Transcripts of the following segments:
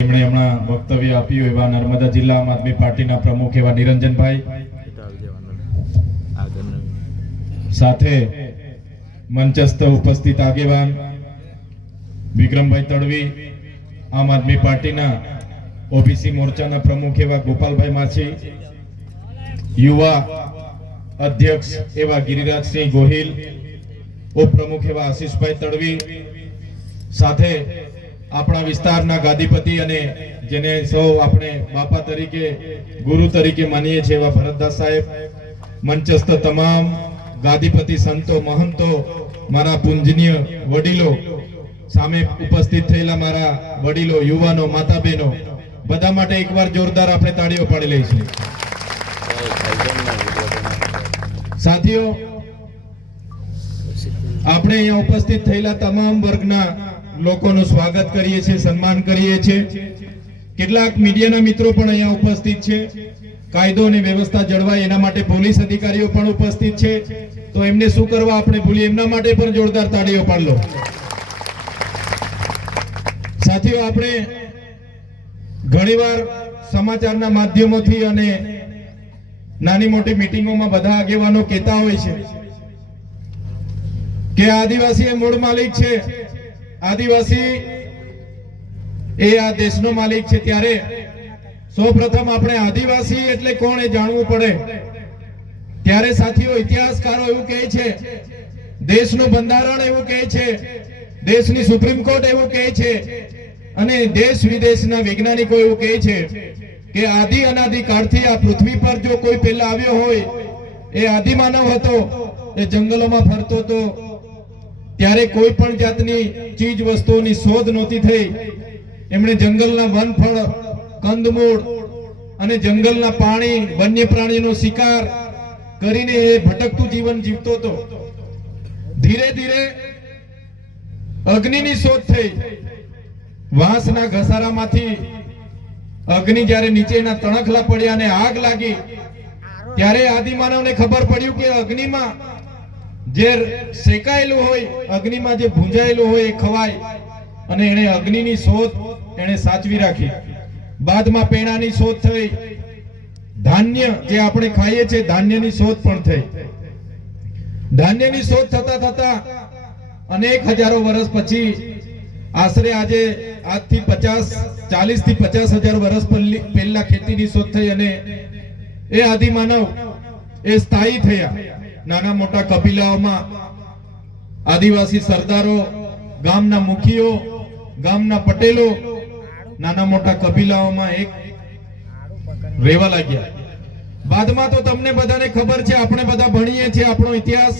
એમણે હમણાં વક્તવ્ય આપ્યું એવા નર્મદા જિલ્લા આમ આદમી પાર્ટીના પ્રમુખ એવા નિરંજનભાઈ, સાથે મંચસ્થ ઉપસ્થિત આગેવાન વિક્રમભાઈ તડવી, આમ આદમી પાર્ટીના ઓબીસી મોરચાના પ્રમુખ એવા ગોપાલભાઈ માછી, યુવા અધ્યક્ષ એવા ગિરિરાજસિંહ ગોહિલ, ઉપપ્રમુખ એવા આશીષભાઈ તડવી, સાથે આપણા વિસ્તારના ગાદીપતિ અને જેને સૌ આપણે બાપા તરીકે ગુરુ તરીકે માનીએ છીએ એવા ભરતદાસ સાહેબ, મંચસ્થ તમામ ગાદીપતિ સંતો મહંતો, મારા પૂજનીય વડીલો, સામે ઉપસ્થિત થયેલા મારા વડીલો, યુવાનો, માતા બહેનો, બધા માટે એકવાર જોરદાર આપણે તાળીઓ પાડી લઈશું. સાથીઓ, આપણે અહીંયા ઉપસ્થિત થયેલા તમામ વર્ગના લોકોનું સ્વાગત કરીએ છીએ, સન્માન કરીએ છીએ. કેટલાક મીડિયાના મિત્રો પણ અહીંયા ઉપસ્થિત છે. કાયદો અને વ્યવસ્થા જળવાય એના માટે પોલીસ અધિકારીઓ પણ ઉપસ્થિત છે. તો એમને શું કરવા આપણે ભૂલી, એમના માટે પણ જોરદાર તાળીઓ પાડો. સાથીઓ, આપણે ઘણીવાર સમાચારના માધ્યમોથી અને નાની મોટી મીટિંગોમાં બધા આગેવાનો કહેતા હોય છે કે આદિવાસી એ મૂળ માલિક છે, આદિવાસી એ આ દેશનો માલિક છે. ત્યારે સૌપ્રથમ આપણે આદિવાસી એટલે કોણ એ જાણવું પડે. ત્યારે સાથીઓ, ઇતિહાસકારો એવું કહે છે, દેશનું બંધારણ એવું કહે છે, દેશની સુપ્રીમ કોર્ટ એવું કહે છે, અને દેશ વિદેશના વૈજ્ઞાનિકો એવું કહે છે કે આદિ અનાદિ કાળથી આ પૃથ્વી પર જો કોઈ પહેલા આવ્યો હોય એ આદિમાનવ હતો, એ જંગલોમાં ફરતો હતો. ત્યારે કોઈ પણ જાતની ચીજ વસ્તુઓની શોધ નહોતી થઈ. એમણે જંગલના વનફળ, કંદમૂળ અને જંગલના પાણી, વન્ય પ્રાણીનો શિકાર કરીને એ ભટકતું જીવન જીવતો હતો. ધીરે ધીરે અગ્નિની શોધ થઈ. વાંસના ઘસારામાંથી અગ્નિ જ્યારે નીચેના તણખલા પડ્યા અને આગ લાગી, ત્યારે આદિમાનવને ખબર પડ્યું કે અગ્નિમાં જે શેકાયેલું હોય, અગ્નિમાં જે ભૂંજાયેલું હોય એ ખવાય. અને એને અગ્નિની શોધ એને સાચવી રાખી. બાદમાં પેણાની શોધ થઈ. ધાન્ય જે આપણે ખાઈએ છીએ ધાન્યની શોધ પણ થઈ. ધાન્યની શોધ થતા થતા અનેક હજારો વર્ષ પછી, આશરે આજે આજથી 40 થી 50,000 વર્ષ પહેલા ખેતીની શોધ થઈ અને એ આદિમાનવ એ સ્થાયી થયા. નાના મોટા કબીલાઓમાં આદિવાસી સરદારો, ગામના મુખીઓ, ગામના પટેલો નાના મોટા કબીલાઓમાં એક રહેવા લાગ્યા. બાદમાં તો તમને બધાને ખબર છે, આપણે બધા ભણીએ છીએ, આપણો ઇતિહાસ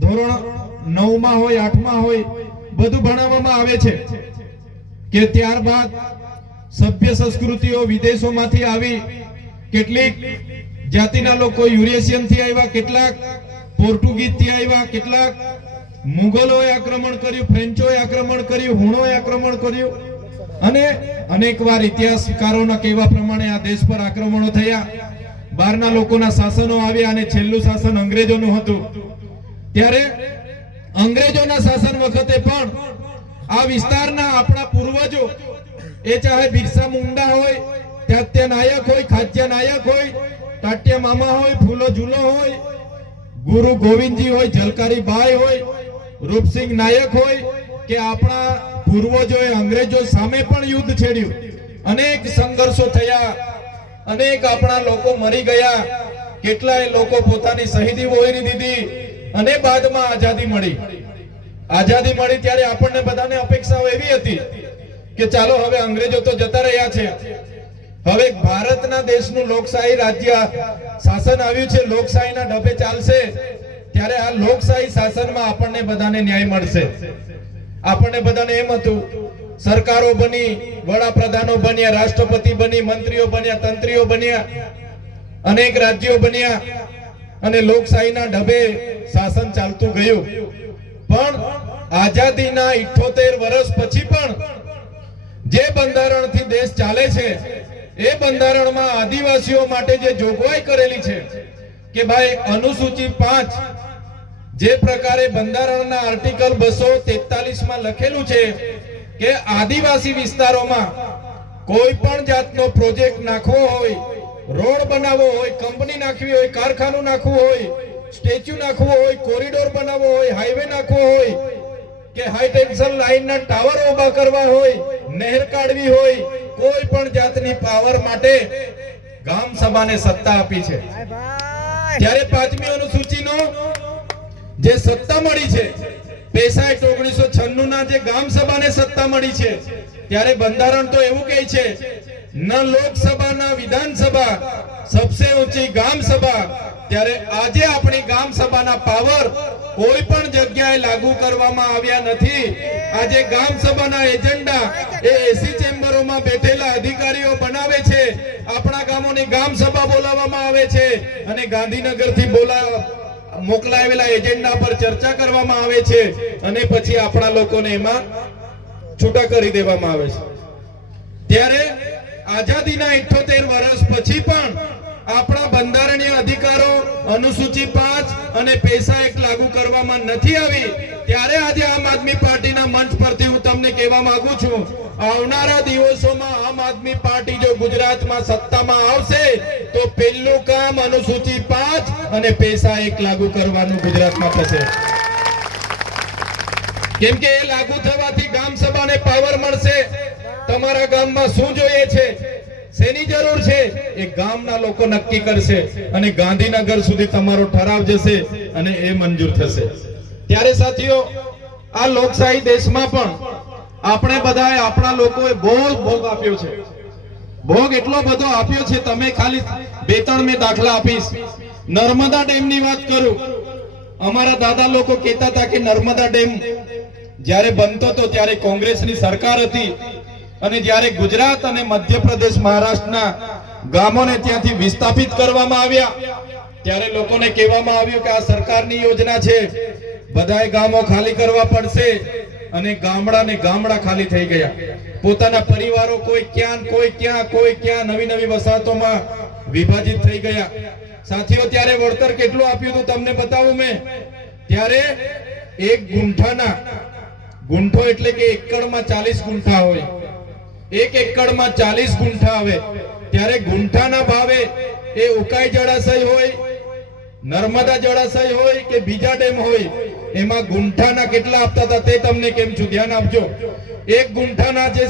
ધોરણ 9 માં હોય, 8 માં હોય, બધું ભણાવવામાં આવે છે કે ત્યારબાદ સભ્ય સંસ્કૃતિઓ વિદેશોમાંથી આવી. કેટલીક જાતિના લોકો યુરેશિયન થી આવ્યા, કેટલાક પોર્ટુગીઝ થી આવ્યા, કેટલાક મુગલોએ આક્રમણ કર્યું, ફ્રેન્ચોએ આક્રમણ કર્યું, હુણોએ આક્રમણ કર્યું, અને અનેકવાર ઇતિહાસકારોના કહેવા પ્રમાણે આ દેશ પર આક્રમણો થયા. બહારના લોકોના શાસનો આવ્યા અને છેલ્લું શાસન અંગ્રેજોનું હતું. ત્યારે અંગ્રેજોના શાસન વખતે પણ આ વિસ્તારના આપણા પૂર્વજો, એ ચાહે બિરસા મુંડા હોય, ત્યાત્ય નાયક હોય, ખાદ્ય નાયક હોય, ટાટ્યા મામા હોય, ફૂલો ઝૂલો હોય, ગુરુ ગોવિંદજી હોય, ઝલકારી બાઈ હોય, રૂપસિંહ નાયક હોય, કે આપણા પૂર્વજોએ અંગ્રેજો સામે પણ યુદ્ધ છેડ્યું. અનેક સંઘર્ષો થયા, અનેક આપણા લોકો મરી ગયા, કેટલાય લોકો પોતાની શહીદી વહોરી દીધી, અને બાદમાં આઝાદી મળી. આઝાદી મળી ત્યારે આપણને બધાને અપેક્ષાઓ એવી હતી કે ચાલો હવે અંગ્રેજો તો જતા રહ્યા છે, હવે ભારતના દેશનું લોકશાહી રાજ્ય શાસન આવ્યું છે, લોકશાહીના ઢબે ચાલશે. ત્યારે આ લોકશાહી શાસનમાં આપણને બધાને ન્યાય મળશે. આપણને બધાને એમ હતું, સરકારો બની, વડાપ્રધાનો બન્યા, રાષ્ટ્રપતિ બની, મંત્રીઓ બન્યા, તંત્રીઓ બન્યા, અનેક રાજ્યો બન્યા, અને લોકશાહીના ઢબે શાસન ચાલતું ગયું. પણ આઝાદીના 78 વર્ષ પછી પણ જે બંધારણથી દેશ ચાલે છે, એ બંધારણમાં આદિવાસીઓ માટે જે જોગવાઈ કરેલી છે કે ભાઈ અનુસૂચિ 5 જે પ્રકારે બંધારણના આર્ટિકલ 243 માં લખેલું છે કે આદિવાસી વિસ્તારોમાં કોઈ પણ જાતનો પ્રોજેક્ટ નાખવો હોય, રોડ બનાવવો હોય, કંપની નાખવી હોય, કારખાનું નાખવું હોય, સ્ટેચ્યુ નાખવું હોય, કોરિડોર બનાવવો હોય, હાઈવે નાખવો હોય કે હાઈ ટેન્શન લાઈનના ટાવર ઊભા કરવા હોય, નહેર કાઢવી હોય, કોઈ પણ જાતની પાવર માટે ગામ સભાને સત્તા આપી છે. ત્યારે 5મી અનુસૂચિનો જે સત્તા મળી છે, પેશા એક્ટ 1996 ના જે ગામ સભાને સત્તા મળી છે, ત્યારે બંધારણ તો એવું કહે છે, ન લોકસભા ન વિધાનસભા, સબસે ઊંચી ગામ સભા. ત્યારે આજે આપણી ગામ સભાના પાવર કોઈ પણ જગ્યાએ લાગુ કરવામાં આવ્યા નથી. આજે ગામ સભાના એજન્ડા એ એસી ચેમ્બરોમાં બેઠેલા અધિકારીઓ બનાવે છે. આપણા ગામોની ગામ સભા બોલાવવામાં આવે છે અને ગાંધીનગરથી મોકલાવેલા એજન્ડા પર ચર્ચા કરવામાં આવે છે અને પછી આપણા લોકોને એમાં છૂટા કરી દેવામાં આવે છે. ત્યારે આઝાદીના 78 વર્ષ પછી પણ આપણા બંધારણીય અધિકારો અનુસૂચિ 5 અને પેશા એક્ટ લાગુ કરવામાં નથી આવી. ત્યારે આજે આમ આદમી પાર્ટીના મંચ પરથી હું તમને કહેવા માંગુ છું, આવનારા દિવસોમાં આમ આદમી પાર્ટી જો ગુજરાતમાં સત્તામાં આવશે તો પહેલું કામ અનુસૂચિ 5 અને પેશા એક્ટ લાગુ કરવાનું ગુજરાતમાં થશે. કેમ કે એ લાગુ થવાથી ગામ સભાને પાવર મળશે. તમારા ગામમાં શું જોઈએ છે, શેની જરૂર છે, એ ગામના લોકો નક્કી કરશે અને ગાંધીનગર સુધી તમારો ઠરાવ જશે અને એ મંજૂર થશે. ત્યારે સાથીઓ, આ લોકશાહી દેશમાં પણ આપણે બધાએ આપણા લોકોએ ભોગ આપ્યો છે. ભોગ એટલો બધો આપ્યો છે, તમે ખાલી 2-3 મેં દાખલા આપીશ. નર્મદા ડેમની વાત કરું. અમારા દાદા લોકો કહેતા હતા કે નર્મદા ડેમ જ્યારે બનતો હતો ત્યારે કોંગ્રેસની સરકાર હતી અને જ્યારે ગુજરાત અને મધ્યપ્રદેશ મહારાષ્ટ્રના ગામોને ત્યાંથી વિસ્થાપિત કરવામાં આવ્યા ત્યારે લોકોને કહેવામાં આવ્યું કે આ સરકારની યોજના છે, બધાએ ગામો ખાલી કરવા પડશે અને ગામડા ખાલી થઈ ગયા. પોતાના પરિવારો કોઈ ક્યાં નવી વસાહતોમાં વિભાજિત થઈ ગયા. સાથીઓ, ત્યારે વળતર કેટલું આપ્યું હતું તમને બતાવું મેં. ત્યારે એક ગુંઠો એટલે કે એકડમાં 40 ગુંઠા હોય. એક એકડમાં 40 ગુંઠા આવે. ત્યારે ગુંઠાના ભાવે એ ઉકાઈ જળાશય હોય, નર્મદા જળાશય હોય કે બીજા ડેમ હોય, એમાં ગુંઠાના કેટલા આપતા હતા તે તમને કેમ છું, ધ્યાન આપજો. એક ગુંઠાના જે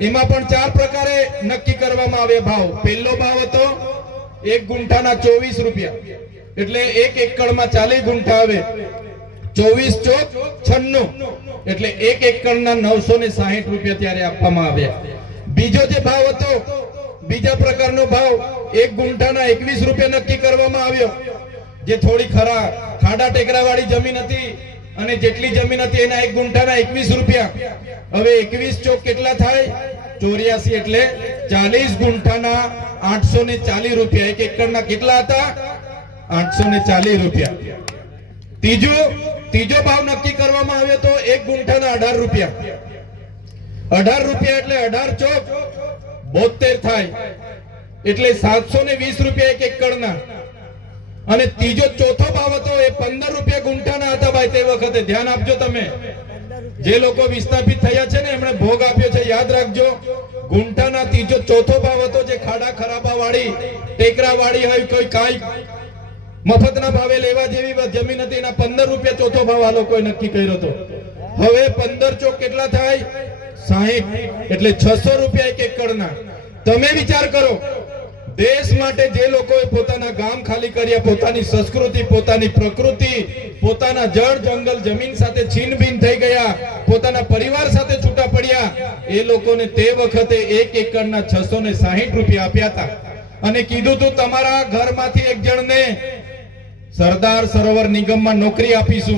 એમાં પણ 4 પ્રકારે નક્કી કરવામાં આવે ભાવ. પહેલો ભાવ હતો એક ગુંઠાના 24 રૂપિયા, એટલે એક એકડમાં 40 ગુંઠા આવે. 24 ચોક 96, એટલે એક એકડના 960 રૂપિયા ત્યારે આપવામાં આવ્યા. બીજો જે ભાવ હતો, બીજા પ્રકારનો ભાવ એક ગુંઠાના 21 રૂપિયા નક્કી કરવામાં આવ્યો. જે થોડી ખાડા ટેકરા વાળી જમીન હતી અને જેટલી જમીન હતી એના એક ગુંઠાના 21 રૂપિયા. હવે 21 ચોક કેટલા થાય? 84, એટલે 40 ગુંઠાના 840 રૂપિયા. એક એકડના કેટલા હતા? 840 રૂપિયા. ત્રીજો ભાવ નક્કી કરવામાં આવ્યો તો એક ગુંઠાના 18 રૂપિયા. 18 રૂપિયા એટલે 18 ચોક 72 થાય, એટલે 720 રૂપિયા એક એકડના. અને ચોથો ભાવ હતો એ 15 રૂપિયા ગુંઠાના હતા. ભાઈ, તે વખતે ધ્યાન આપજો તમે. જે લોકો વિસ્થાપિત થયા છે ને એમણે ભોગ આપ્યો છે, યાદ રાખજો. ગુંઠાના ચોથો ભાવ હતો જે ખાડા ખરાબા વાળી ટેકરા વાળી હોય, કોઈ કાઈ મફતના ભાવે લેવા જેવી જમીન હતી, એના 15 રૂપિયા ચોથો ભાવ આ લોકોએ નક્કી કર્યો હતો. હવે 15 ચોક કેટલા થાય? 60, એટલે 600 રૂપિયા એક એકડના. તમે વિચાર કરો, દેશ માટે જે લોકોએ પોતાના ગામ ખાલી કર્યા, પોતાની સંસ્કૃતિ, પોતાની પ્રકૃતિ, પોતાના જળ જંગલ જમીન સાથે છીનભીન થઈ ગયા, પોતાના પરિવાર સાથે છૂટા પડ્યા, એ લોકોને તે વખતે એક એકડના 660 રૂપિયા આપ્યા હતા અને કીધું તું તમારા ઘરમાંથી એક જણને સરદાર સરોવર નિગમમાં નોકરી આપીશું.